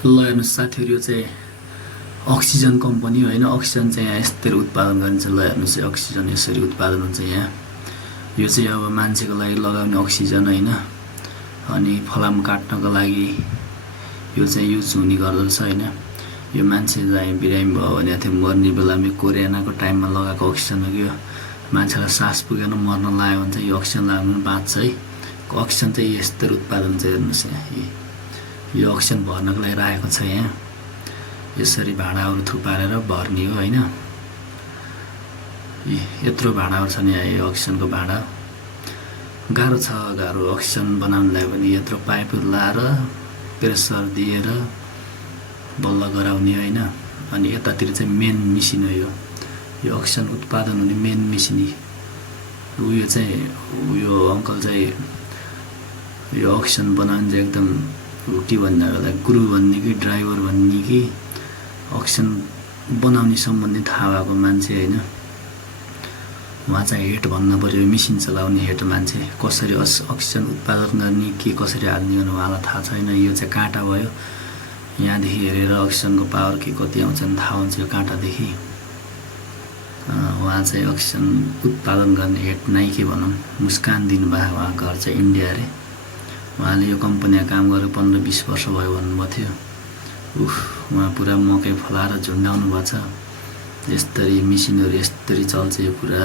ल हेर्नुहोस् साथीहरू, यो चाहिँ अक्सिजन कम्पनी हो होइन। अक्सिजन चाहिँ यहाँ यस्तरी उत्पादन गरिन्छ। ल हेर्नुहोस्, अक्सिजन यसरी उत्पादन हुन्छ यहाँ। यो चाहिँ अब मान्छेको लागि लगाउने अक्सिजन होइन। अनि फलाम काट्नको लागि यो चाहिँ युज हुने गर्दछ होइन। यो मान्छे चाहिँ बिरामी भयो भने थियो मर्ने बेलामा कोरोनाको टाइममा लगाएको अक्सिजन हो कि यो। मान्छेलाई सास पुगेन मर्न लाग्यो भने चाहिँ यो अक्सिजन लगाउनु बाँच्छ है। अक्सिजन चाहिँ यस्तरी उत्पादन चाहिँ हेर्नुहोस् यहाँ। यो अक्सिजन भर्नको लागि राखेको छ यहाँ। यसरी भाँडाहरू थुपारेर भर्ने हो होइन। यत्रो भाँडाहरू छन् यहाँ। यो अक्सिजनको भाँडा गाह्रो छ, गाह्रो अक्सिजन बनाउनुलाई पनि यत्रो पाइपहरू लाएर प्रेसर दिएर बल्ल गराउने होइन। अनि यतातिर चाहिँ मेन मेसिन हो यो अक्सिजन उत्पादन हुने मेन मेसिन। उयो चाहिँ उयो अङ्कल चाहिँ यो अक्सिजन बनाउनु चाहिँ एकदम के भन्ने होला, गुरु भन्ने कि ड्राइभर भन्ने कि अक्सिजन बनाउने सम्बन्धी थाहा भएको मान्छे होइन। उहाँ चाहिँ हेड भन्नु पऱ्यो, मेसिन चलाउने हेड मान्छे। कसरी अक्सिजन उत्पादन गर्ने के कसरी हाल्ने भने उहाँलाई थाहा छैन। यो चाहिँ काँटा भयो, यहाँदेखि हेरेर अक्सिजनको पावर के कति आउँछ भने थाहा हुन्छ यो काँटादेखि। उहाँ चाहिँ अक्सिजन उत्पादन गर्ने हेड नै के भनौँ, मुस्कान दिनुभयो। उहाँ घर चाहिँ इन्डिया अरे। उहाँले यो कम्पनीमा काम गरेर 15-20 वर्ष भयो भन्नुभएको थियो। उहाँ पुरा मकै फलाएर झुन्डाउनु भएको छ। यस्तरी मेसिनहरू यस्तरी चल्छ यो पुरा।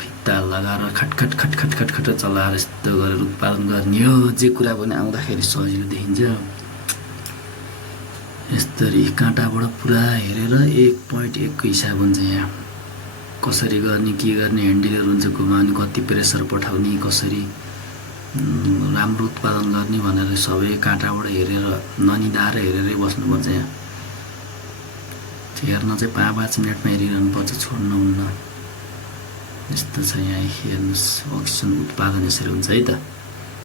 फित्ता लगाएर खटखट खटखट खटखट चलाएर यस्तो गरेर उत्पादन गर्ने हो। जे कुरा पनि आउँदाखेरि सजिलो देखिन्छ। यस्तरी काँटाबाट पुरा हेरेर 1.1 को हिसाब हुन्छ यहाँ। कसरी गर्ने के गर्ने ह्यान्डलहरू हुन्छ, घुमाउने, कति प्रेसर पठाउने, कसरी राम्रो उत्पादन गर्ने भनेर सबै काँटाबाट हेरेर ननिदाएर हेरेरै बस्नुपर्छ यहाँ। हेर्न चाहिँ 5-5 मिनटमा हेरिरहनुपर्छ, छोड्नुहुन्न। यस्तो छ यहाँ। हेर्नुहोस् अक्सिजन उत्पादन यसरी हुन्छ है त।